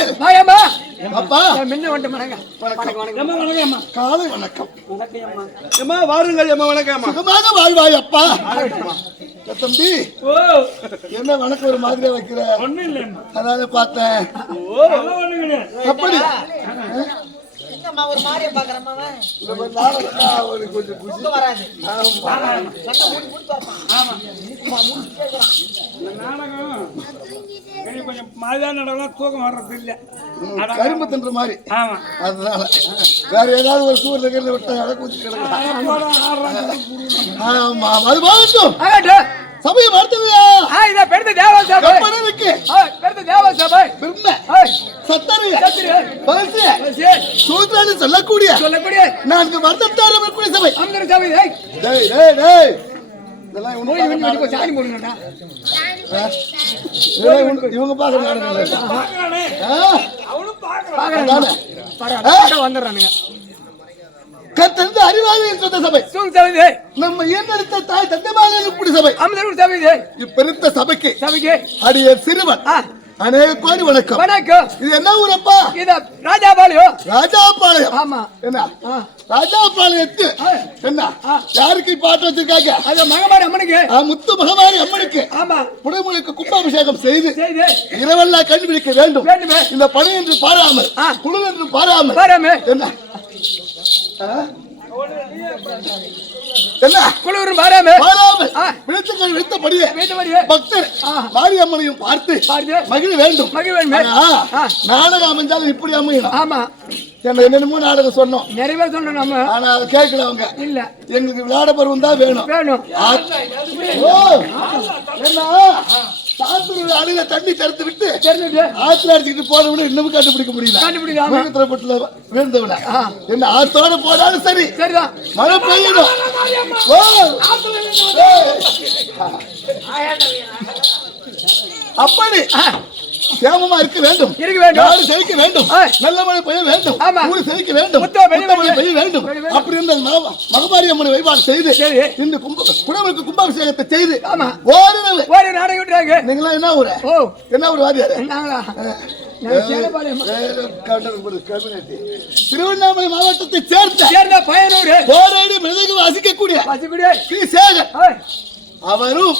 வாருங்கள். அப்பா முன்ன வந்து வணக்கம். வணக்கம் வணக்கம் அம்மா. காலை வணக்கம். வணக்கம் அம்மா. அம்மா வாருங்கள் அம்மா. வணக்கம் அம்மா. சுகமாக வாழ்வாய் அப்பா. தம்பி என்ன வணக்கம் ஒரு மாதிரியா வைக்கிற? ஒண்ணும் இல்லம்மா. அதாவது பார்த்தேன். அப்படி என்னம்மா ஒரு மாதிரியா பாக்குறம்மா? ஒரு கொஞ்சம் குஷி வராது. நாடகம் கொஞ்சம் மாதிரியான நாடகம் தூக்கம் வர்றது இல்ல. கரும்பு தின்ற மாதிரி. ஆமா. அதனால வேற ஏதாவது ஒரு சூழ்நிலை இருக்கிறத விட்டா குச்சி கிடக்கும். ஆமா அது போகட்டும். சபையை மறுத்தவையா? இத பெருத்த தேவ சபை. இருக்கு. பெருத்த தேவ சபை. பிரம்ம சத்தரி பல்சி சூத்ரான்னு சொல்லக்கூடிய நான்கு வருடத்தார வரக்கூடிய சபை. அமர சபை. டேய் டேய் டேய் இதெல்லாம் உனக்கு சாணி போடுங்கடா. இவங்க பாக்குற நாடகங்களே. பாக்குறானே. அவனும் பாக்குறானே. பாக்குறானே. வந்துறானுங்க. கத்தந்த அறிவாளியின் சொந்த சபை. சூழ்சபை. நம்ம ஏன்னெடுத்த தாய் தந்தைமார்கள் கூடிய சபை. அமர சபை. இப்பெருத்த சபைக்கு சபைக்கு அடியே சிறுவன் அநேக கோடி வணக்கம். வணக்கம். இது என்ன ஊரப்பா? இது ராஜாபாளையம். ராஜாபாளையம். ஆமா. என்ன ராஜாபாளையத்து என்ன யாருக்கு பாட்டு வச்சிருக்காங்க? அது மகமாரி அம்மனுக்கு. முத்து மகமாரி அம்மனுக்கு. ஆமா. புடைமுழுக்கு கும்பாபிஷேகம் செய்து செய்து இரவெல்லாம் கண்டுபிடிக்க வேண்டும். வேண்டுமே. இந்த பணி என்று பாராமல் குழு என்று பாராமல் என்ன என்ன குழுவரும் பாராமல் விழுத்துக்கள் விழுத்தபடியே பக்தர் மாரியம்மனையும் பார்த்து மகிழ வேண்டும். நாடகம் அமைஞ்சாலும் இப்படி அமையணும். ஆமா. என்னென்னமோ நாடகம் சொன்னோம். நிறைய சொன்னோம் நம்ம. ஆனா அதை கேட்கலவங்க இல்ல. எங்களுக்கு விளையாட பருவம் தான் வேணும். என்ன சாத்தூர் அணில தண்ணி திறந்து விட்டு ஆத்துல அடிச்சுட்டு போனவன இன்னமும் கண்டுபிடிக்க முடியல. விழுந்தவன என்ன ஆத்தோட போனாலும் சரி சரிதான். மழை பெய்யணும். அப்படி சேமமா இருக்க வேண்டும். நாடு செழிக்க வேண்டும். நல்ல மழை பெய்ய வேண்டும். ஊர் செழிக்க வேண்டும். மழை பெய்ய வேண்டும். அப்படி இருந்த மகமாரி அம்மனை வழிபாடு செய்து இந்த குடமுழுக்கு கும்பாபிஷேகத்தை செய்து ஒரு நாடகம் விட்டுறாங்க. நீங்களா என்ன ஊரு? என்ன ஊர் வாதியாரு? திருவண்ணாமலை மாவட்டத்தை சேர்ந்த பயனூர் போராடி மிளகு வாசிக்கக்கூடிய அவரும்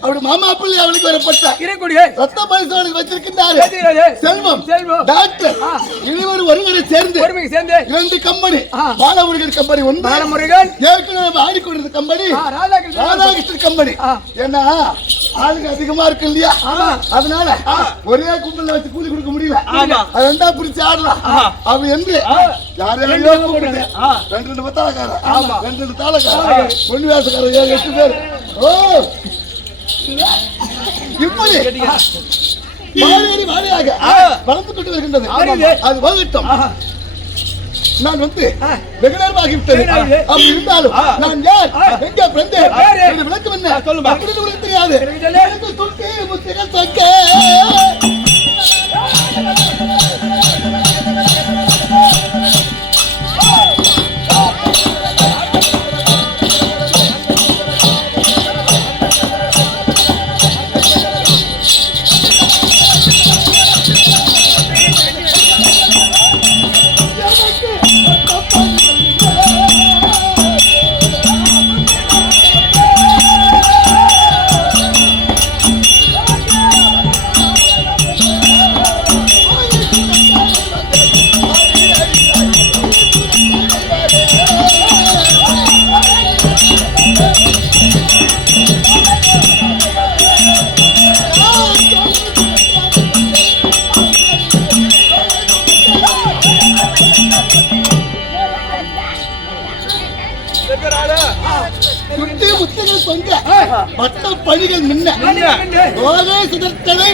அவருடைய மாமா பிள்ளை அவளுக்கு வரப்பட்ட ரத்த பரிசோதனைக்கு வச்சிருக்கின்றாரு. செல்வம் டாக்டர் இருவர் ஒருவரை சேர்ந்து 2 கம்பெனி பாலமுருகன் கம்பெனி ஒன்று ஏற்கனவே ஆடிக்கொண்டிருந்த கம்பெனி ராதாகிருஷ்ணன் கம்பெனி. ஏன்னா ஆளுங்க அதிகமா இருக்கு இல்லையா? அதனால ஒரே கும்பல வச்சு கூலி கொடுக்க முடியல. அது ரெண்டா பிரிச்சு ஆடலாம் அப்படி என்று யாரையோ கூப்பிட்டு 2 பத்தாளக்காரர் 2 தாளக்காரர் பொண்ணு வேசக்காரர் 7-8 பேர். இப்படி வாழையாக வளர்ந்து கொண்டு வருகின்றது. அது வகுட்டம். நான் வெகு நேரமாகிவிட்டது. அப்படி இருந்தாலும் நான் யார், எங்க பிறந்தேன், விளக்கம் என்ன சொல்லுங்க தெரியாது. எனக்கு துக்கே முத்திகள் தொக்க பட்ட பணிகள் முன்ன சிதற்கனை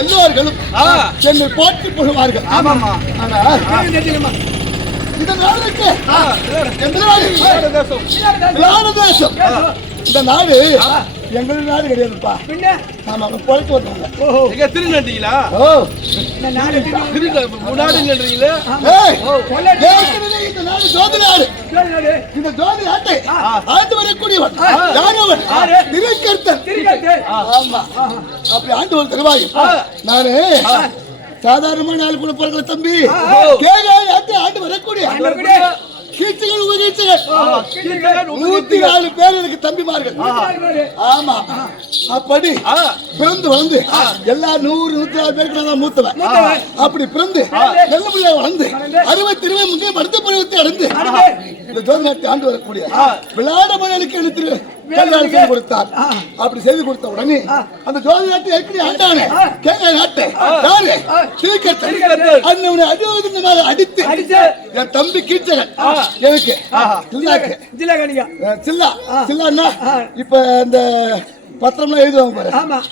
எல்லோர்களும் என்னை போற்றி போடுவார்கள். இந்த நாடு எங்களுக்கு நாடு கிடையாதுப்பா. பின்ன ஆமா, அவங்க பொழைச்சு வந்தாங்க. ஓஹோ எங்க திருநண்டீங்களா? ஓ, இந்த நாடு முன்னாடின்றீங்களே. ஏய், ஏற்கனவே இந்த நாடு ஜோதி நாடு. நாடு இந்த ஜோதி நாட்டை ஆண்டு வரக்கூடியவன் யாரவன்? திருக்கர்த்தன். திருக்கர்த்தன். ஆமா, அப்படி ஆண்டு ஒரு தருவாய். நானு சாதாரணமான ஆளுக்குள்ள பிறகுல தம்பி ஆண்டு வரக்கூடிய கீர்த்திகள் உபகீர்த்திகள் 104 பேர் எனக்கு தம்பிமார்கள். ஆமா, அப்படி பிறந்து வளர்ந்து எல்லா 100-104 பேருக்கு நான் மூத்தவன். அப்படி பிறந்து நல்ல பிள்ளை வளர்ந்து 62 முக்கிய மருத்துவ பருவத்தை அடைந்து இந்த ஜோதி நாட்டை ஆண்டு வரக்கூடிய விளையாட மகளுக்கு எழுத்து கல்யாணம் செய்து கொடுத்தார். அப்படி செய்து கொடுத்த உடனே அந்த ஜோதி நாட்டை எப்படி ஆண்டானே கேட்க நாட்டை யாரு திருக்கர்த்தன் அண்ணனை அடிவதனால அடித்து என் தம்பி கீர்த்தகன் எனக்கு சில்லா சில்லான்னா இப்ப இந்த பத்திரம்லாம் எழுதுவாங்க பாரு.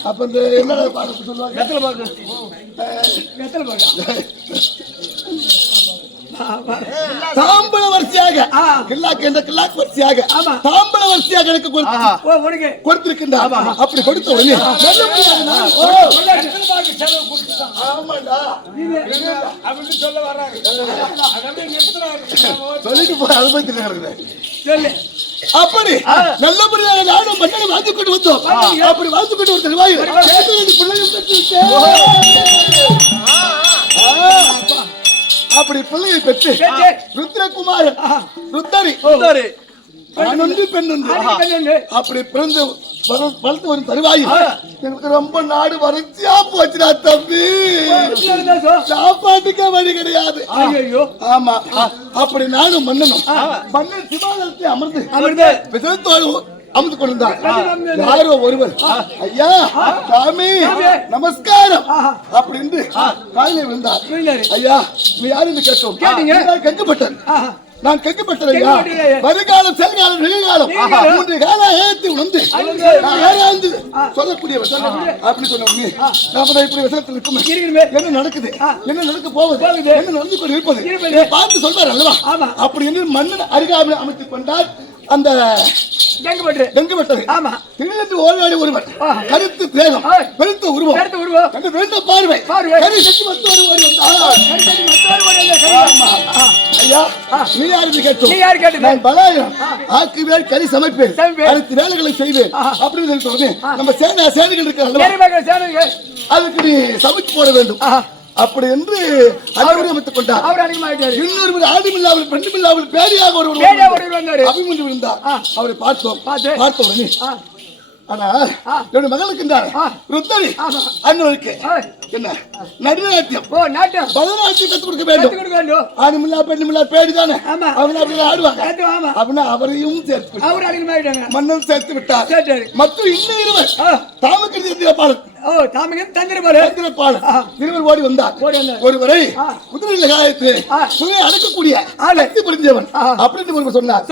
அப்ப இந்த என்ன சொல்லுவாங்க தாம்பள வரிசையாக கில்லாக்கு என்ற கில்லாக்கு வரிசையாக தாம்பள வரிசையாக எனக்கு கொடுத்திருக்கின்றார். அப்படி கொடுத்த உடனே சொல்லிட்டு போய் அனுபவித்து அப்படி நல்லபடியாக நானும் மன்னனை வாழ்ந்து கொண்டு வந்தோம். அப்படி வாழ்ந்து கொண்டு ஒரு தெளிவாய் அப்படி பிள்ளையை பெற்று ருத்ரகுமாரன் ருத்தரி ஆனொன்று பெண்ணொன்று அப்படி பிறந்து வளர்த்து வரும் தருவாயில் எனக்கு ரொம்ப நாடு வறட்சியா போச்சுடா தம்பி. சாப்பாட்டுக்கே வழி கிடையாது. ஆமா, அப்படி நானும் மன்னனும் மன்னன் சிவாலயத்தை அமர்ந்து விஜயத்தோடு அமர்ந்து கொண்டிருந்தார். யாரோ ஒருவர் ஐயா சாமி நமஸ்காரம் அப்படின்னு காலையில் விழுந்தார். ஐயா நீ யாரு என்று கேட்டோம். கெங்கப்பட்டேன். நான் கெங்கப்பட்டேன் ஐயா. வருகாலம் செல்காலம் நிகழ்காலம் 3 காலம் ஏற்றி உணர்ந்து ஆராய்ந்து சொல்லக்கூடியவர் அப்படி சொன்ன உடனே நாம இப்படி விசனத்தில் இருக்கும். என்ன நடக்குது, என்ன நடக்க போவது, என்ன நடந்து கொண்டு இருப்பது பார்த்து சொல்வார் அல்லவா? அப்படி என்று மன்னன் அருகாமல் அமைத்துக் கொண்டார். அந்த கெங்கப்பட்டது திடீரென்று ஓராடி ஒருவர் கருத்து தேகம் பெருத்த உருவம் கண்டு வேண்ட பார்வை கறி சக்தி மத்தோடு ஓடி வந்தார். ஐயா நீ யாரு கேட்டோம். நான் பலாயம் ஆக்குவேன், கறி சமைப்பேன், அனைத்து வேலைகளை செய்வேன் அப்படின்னு சொல்லி நம்ம சேனைகள் இருக்கிற அதுக்கு நீ சமைச்சு போட வேண்டும் அப்படி என்று அனைவரும் அமைத்துக் கொண்டார். இன்னொருவர் ஆடுமில்லாமல் பெண்ணுமில்லாமல் பேரியாக ஒருவர் அபிமன்யு விழுந்தார். அவரை பார்த்தோம். பார்த்த உடனே ஆனா என்னுடைய மகளுக்கு ருத்தரி அண்ணனுக்கு என்ன நடுநாட்டியம் பரதநாட்டியம் கற்றுக் கொடுக்க வேண்டும். ஆணுமில்லா பெண்ணுமில்லா பேடிதானே அவங்க அப்படி ஆடுவாங்க. அப்படின்னா அவரையும் சேர்த்து மன்னன் சேர்த்து விட்டார். மற்றும் இன்னும் இருவர் தாமக்கி பாலன் இருவர் ஓடி வந்தார். ஒருவரை குதிரையில காயத்து குதிரை அடக்கக்கூடிய புரிஞ்சவன் அப்படின்னு சொன்னார்.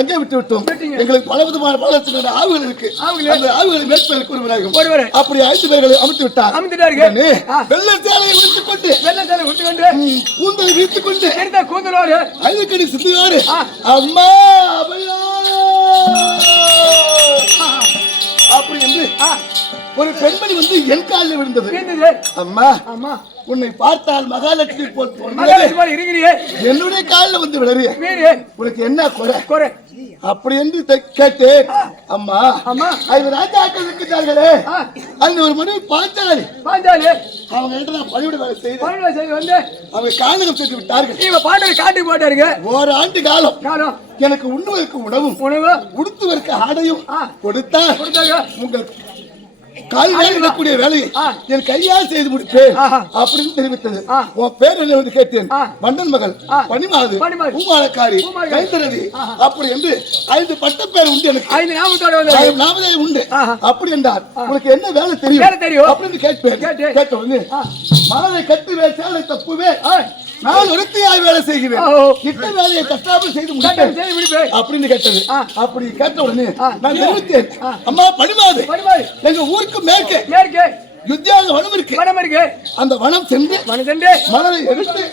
அங்கே விட்டு விட்டோம். எங்களுக்கு பல விதமான பல ஆவுகள் இருக்கு. அந்த ஆவுகளை மேற்கொள்ள ஒருவராகும். அப்படி 5 பேர்களை அமைத்து விட்டார். வெள்ளை சேலையை விடுத்துக் கொண்டு கூந்தலை விரித்துக் கொண்டு ஐதுக்கடி சிந்துவாரு. அம்மா அப்படி என்று ஒரு பெண்மணி வந்து என் காலில் விழுந்தது. அம்மா உன்னை பார்த்தால் மகாலட்சுமி போல் என்னுடைய காலில் வந்து விளறிய உனக்கு என்ன குறை அப்படி என்று கேட்டேன். அம்மா ஐந்து ராஜாக்கள் இருக்கின்றார்களே அந்த ஒரு மனைவி பாஞ்சாலி அவங்க நான் பணிவிட வேலை செய்து வந்து அவங்க கானகம் சென்று விட்டார்கள். காட்டுக்கு போட்டாருங்க. ஓராண்டு காலம் எனக்கு உண்ணுவதற்கு உணவும் உடுத்துவதற்கு ஆடையும் கொடுத்தார். உங்களுக்கு காலிடக்கூடிய வேலையை என் கையால் செய்து முடிப்பேன் அப்படின்னு தெரிவித்தது. உன் பேர் என்ன என்று கேட்டேன். மன்னன் மகள் பனிமாது பூமாலக்காரி கைத்தரதி அப்படி என்று 5 பட்ட பேர் உண்டு. எனக்கு 5 நாமதே உண்டு. அப்படி என்றார். உனக்கு என்ன வேலை தெரியும் அப்படின்னு கேட்பேன். கேட்ட உடனே மகளை கட்டுவேன், சேலை தப்புவேன், நான் ஒருத்தியாய் வேலை செய்கிறேன், கிட்ட வேலையை கஷ்டாமல் செய்து முடிப்பேன் அப்படின்னு கேட்டது. அப்படி கேட்ட உடனே நான் தெரிவித்தேன். அம்மா பனிமாது எங்க ஊருக்கு மேற்கே யுத்தியாக வனம் இருக்கு. அந்த வனம் சென்று மலரை எடுத்து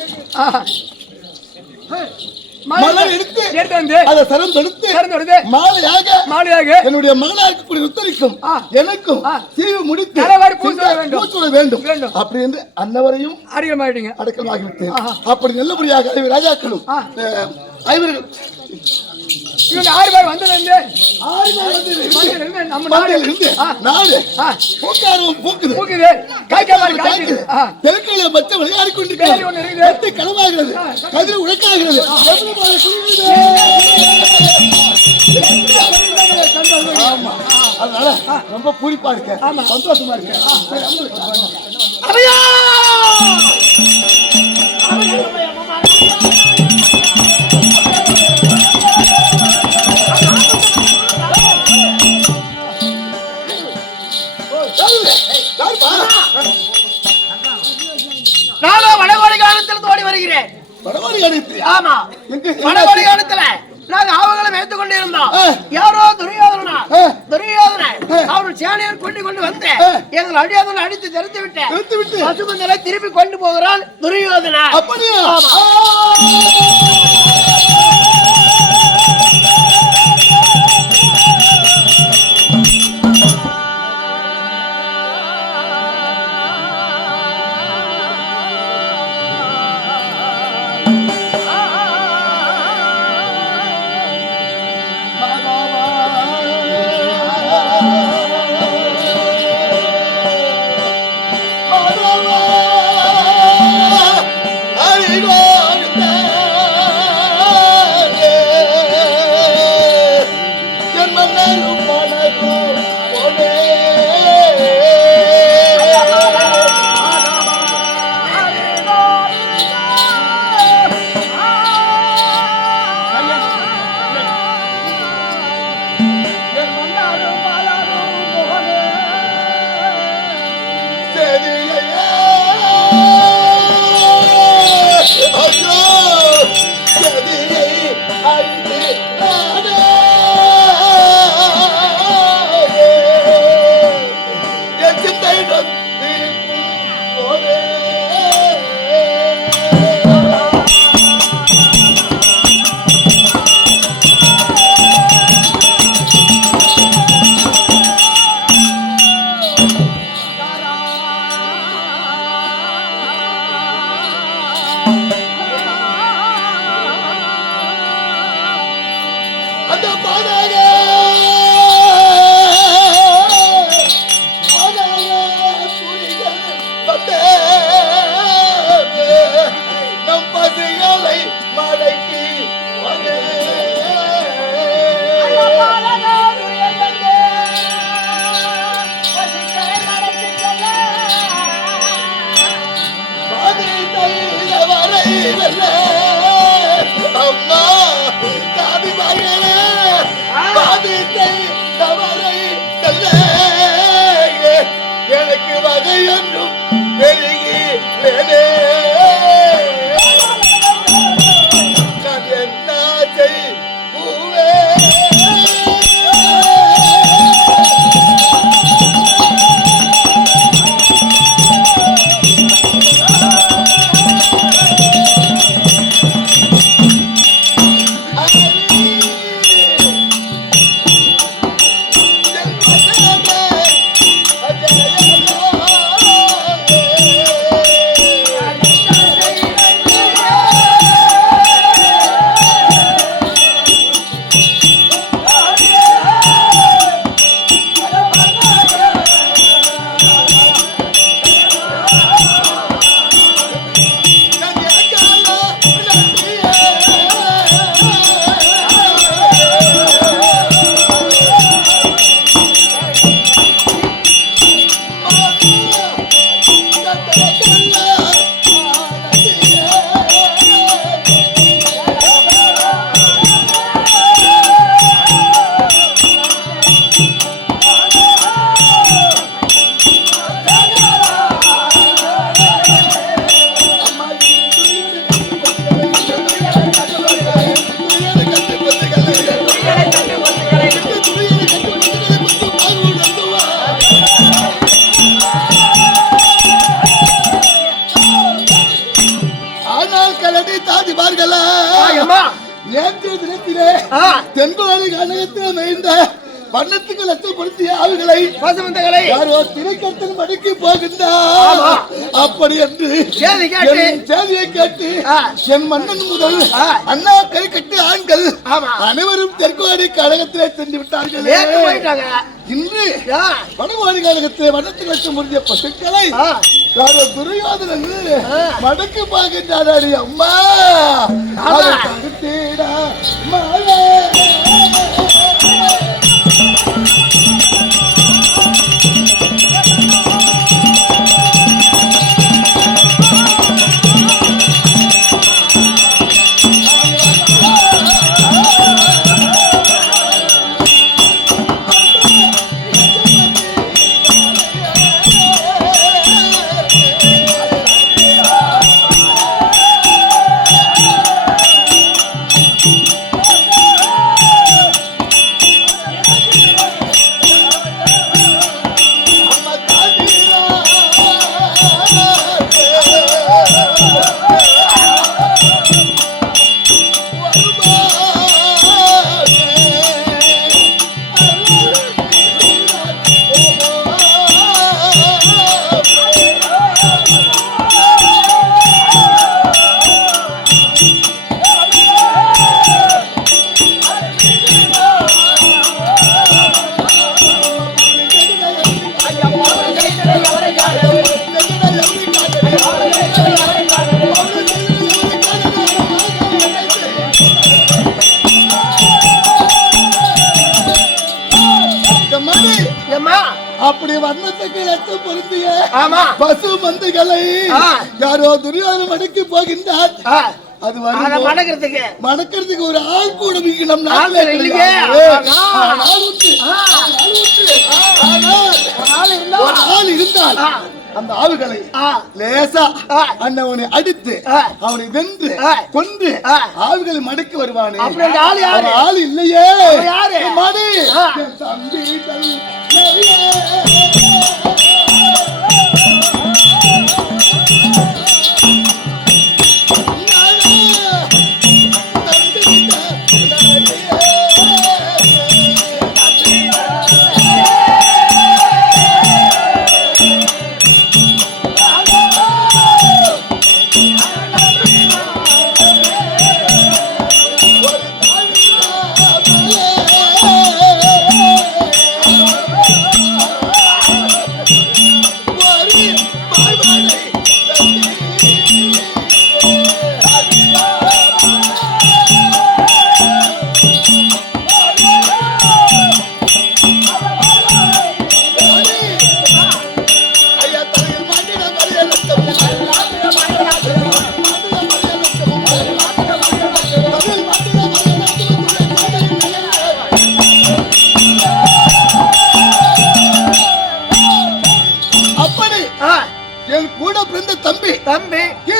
மலர் எடுத்து வந்து அதை சரந்தெடுத்து மாலையாக என்னுடைய மகளாக இருக்கக்கூடிய உத்தரிக்கும் எனக்கும் சீவு முடித்து பூச்சுட வேண்டும் அப்படி என்று அன்னவரையும் அடக்கமாகிவிட்டு அப்படி நல்லபடியாக ராஜாக்களும் ஐவர்கள் இவங்க 6 பேர் வந்ததிலிருந்து நம்ம நாடு பூக்குது தெற்கில பச்சை விளையாடி கொண்டிருக்கிறது களமாகிறது கதிர் உழைக்காகிறது ஆமா அதனால ரொம்ப பூரிப்பா இருக்கு சந்தோஷமா இருக்கு நானும் வடகோடி காலத்தில் தோடி வருகிறேன். ஆமா வடகோடி காலத்துல நாங்க அவங்களை வைத்துக் கொண்டிருந்தோம். யாரோ துரியோதனா அவர்கள் சேனையை கொண்டு வந்து எங்கள் அடியாதனை அடித்து தெரித்து விட்டு பசுமந்தலை திருப்பி கொண்டு போகிறான் துரியோதனா. அப்படியா? எனக்கு வகை என்றும் பெருகி நேற்றைய தினத்திலே தென்கோடி கழகத்திலே மேய்ந்த வண்ணத்துக்கு லட்சப்படுத்திய ஆளுகளை பசுமந்தகளை யாரோ திரைக்கட்டல் மடக்கி போகின்றார். அப்படி என்று செய்தியை கேட்டு என் மன்னன் முதல் அண்ணா கை கட்டு ஆண்கள் அனைவரும் தெற்குவாடி கழகத்திலே சென்று விட்டார்கள். இன்று வடவாடி கழகத்திலே வண்ணத்துக்கு லட்சம் முடிஞ்ச பசுக்களை யாரோ துரியோதனன் மடக்கி போகின்றாடி. அம்மா தேடா மாலை அப்படி வண்ணத்துக்கு லட்சம் பொருந்திய பசு மந்துகளை யாரோ துரியோதனன் மடக்கி போகின்றார். அது மடக்கிறதுக்கு ஒரு ஆள் கூட நம் நாட்டில் ஆள் இருந்தால் அந்த ஆளுகளை லேசா அண்ணவனை அடித்து அவனை வென்று கொன்று ஆளுகளை மடக்கி வருவானே. ஆள் இல்லையே மடி தம்பிகள்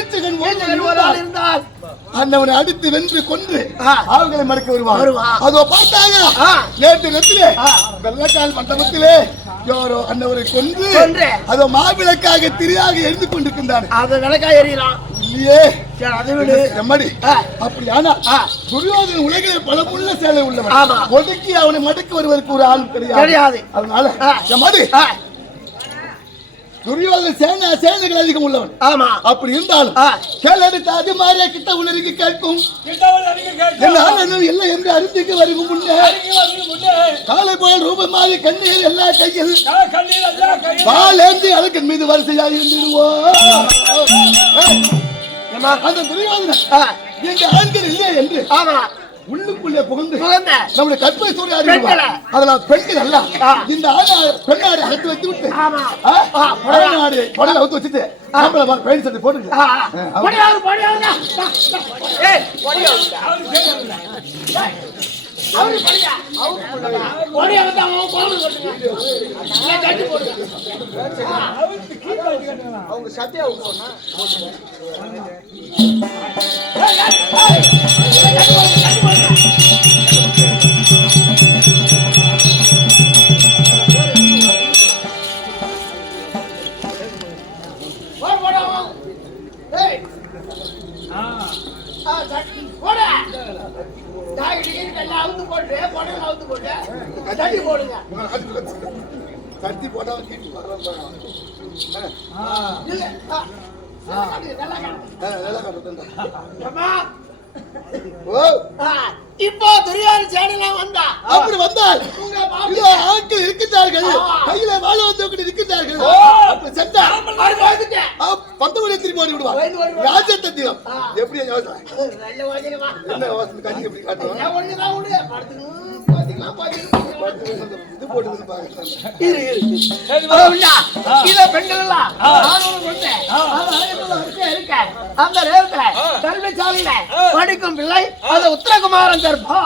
அண்ணவனை அடித்து வென்று கொன்று ஆளுகளை மடக்க வருவார். அதோ பார்த்தாங்க நேற்று நெத்திலே வெள்ளக்கால் மண்டபத்திலே யாரோ அண்ணவரை கொன்று அதோ மாவிளக்காக திரியாக எரிந்து கொண்டிருக்கின்றான். அப்படி ஆனா துரியோதனன் உலகிலே பலமுள்ள சேலை உள்ளவன். ஒதுக்கி அவனை மடக்கி வருவதற்கு ஒரு ஆள் கிடையாது. அதனால துரியோதன சேனைகள் அதிகம் உள்ளவன். ஆமா, அப்படி இருந்தாலும் கேளெடுத்தாது மாறிய கிட்ட உணர்வு கேட்கும் எல்லாம் என்று அறிந்துக்கு வருகும் முன்னே காலை போல் ரூபம் மாறி கண்ணீர் எல்லா கையில் பாலேந்தி அழகன் மீது வரிசையாக இருந்துடுவோம். அந்த துரியோதனன் எங்க ஆண்கள் இல்லை என்று உள்ளுக்குள்ளே புகுந்து நம்முடைய கற்பை சூரிய அதெல்லாம் பெண்கள் அல்ல. இந்த பெண்ணாடு அகத்து வச்சு விட்டு பழையாடு பழைய அவுத்து வச்சுட்டு நம்மள பெண் சட்டை போட்டு அவங்க சட்டையா போட எல்லாம் அவுத்து போட்டு போடலாம் அவுத்து போட்டு தட்டி போடுங்க தட்டி போட்டா கீழே இல்ல நல்லா காட்டுறேன். அம்மா ஓ இப்போ துரியோதன சேனலாம் வந்தா அப்படி வந்தால் உங்க பாப்பா இதோ ஆட்கள் இருக்கின்றார்கள், கையில வாழ வந்து இருக்கின்றார்கள். அப்படி சென்றா பந்தவரை திரும்பி ஓடி விடுவார். ராஜதந்திரம் எப்படி யோசனை? நல்ல வாஜினமா என்ன யோசனை? கஞ்சி எப்படி காட்டுவோம்? நான் ஒண்ணுதான் விடு படுத்துக்கணும் பாத்தீங்களா இது போட்டு பாருங்க. இத பெண்கள் எல்லாம் நானும் வந்தேன். இருக்கேன் அந்த நேரத்துல கல்விச்சாலையில படிக்கும் பிள்ளை அது உத்தரகுமாரன் தர்பா